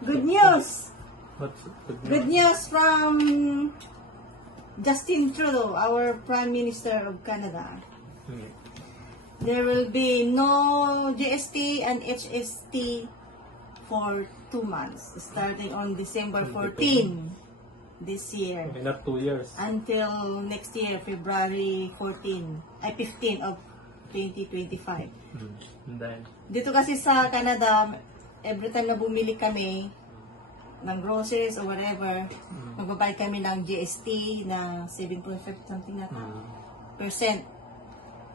Good news! What's good Good news from Justin Trudeau, our Prime Minister of Canada. There will be no GST and HST for 2 months, starting on December 14 this year. Okay, not 2 years. Until next year, February 15 of 2025. And then, Dito kasi sa Canada, every time na bumili kami ng groceries or whatever, magbabayad kami ng GST na 7.5 something na percent.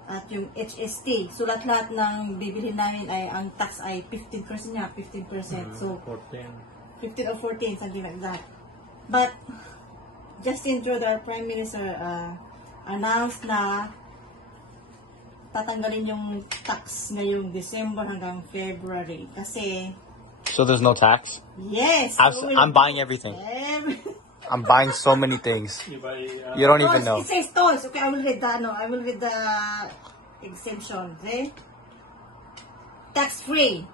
At yung HST, so lahat ng bibilhin namin ay, ang tax ay 15% niya, 15%. So, 14. 15 or 14, something like that. But, Justin Trudeau, our Prime Minister, announced na tatanggalin yung tax ngayong December hanggang February. Kasi, So there's no tax? yes! I'm buying everything. I'm buying so many things. You buy, You don't even know. It says toys. Okay, I will read the exemption. Okay? Tax-free.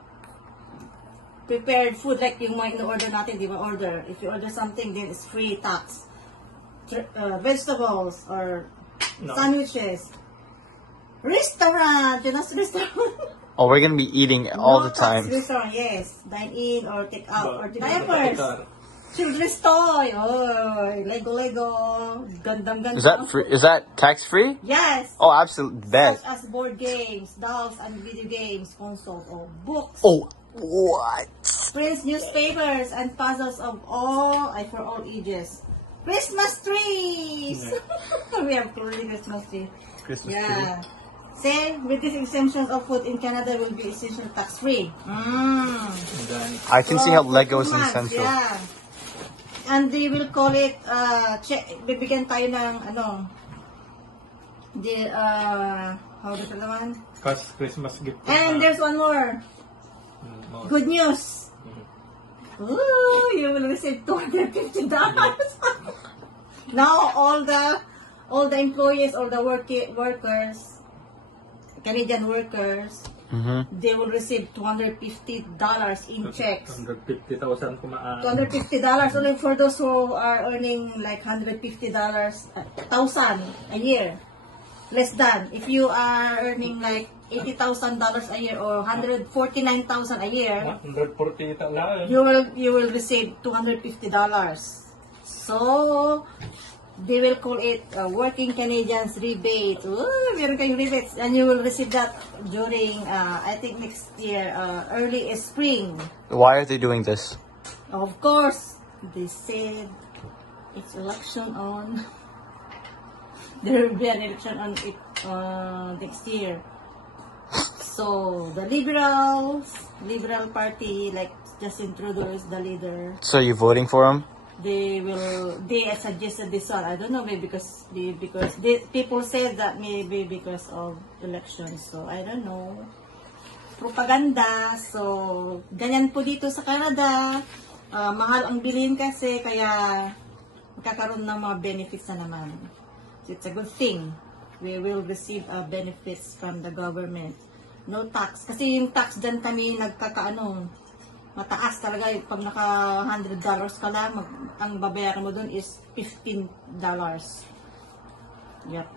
Prepared food, like yung mga in-order natin, di ba? Order. If you order something, then it's free tax. Vegetables or sandwiches. Restaurant. You know, restaurant. Oh, we're gonna be eating all the time. Restaurant, yes. Dine in or take out or diapers. Children's toy. Oh, Lego. Gundam. Is that free? Is that tax free? Yes. Oh, absolutely best. Such as board games, dolls, and video games, consoles, or books. Oh, what? Prints, newspapers, and puzzles of all, for all ages. Christmas trees. We have Christmas tree. Christmas Yeah. Say, with these exemptions of food in Canada will be essential tax-free. And then, I can see how Legos Two months, essential. Yeah. And they will call it, bibigyan tayo ng, how do you naman? Christmas gift. And there's one more. More. Good news. Ooh, you will receive $250. Now, all the employees, all the workers, Canadian workers, they will receive $250 in checks. $150,000 kumaan. $250 only for those who are earning like $150,000 a year. Less than. If you are earning like $80,000 a year or $149,000 a year, $140,000. you will receive $250. So, they will call it Working Canadians Rebate. Ooh, meron kayong rebates. And you will receive that during, I think next year, early spring. Why are they doing this? Of course, they said it's election on. There will be an election on it next year. So, the Liberal Party, like Justin Trudeau is the leader. So you're voting for him? They suggested this one. I don't know, maybe because people said that maybe because of elections. So I don't know. Propaganda. So ganyan po dito sa Canada. Mahal ang bilhin kasi kaya magkakaroon ng mga benefits na naman. So it's a good thing. We will receive benefits from the government. No tax. Kasi yung tax dyan kami mataas talaga. Pag naka $100 ka lang, ang babayaran mo dun is $15. Yep.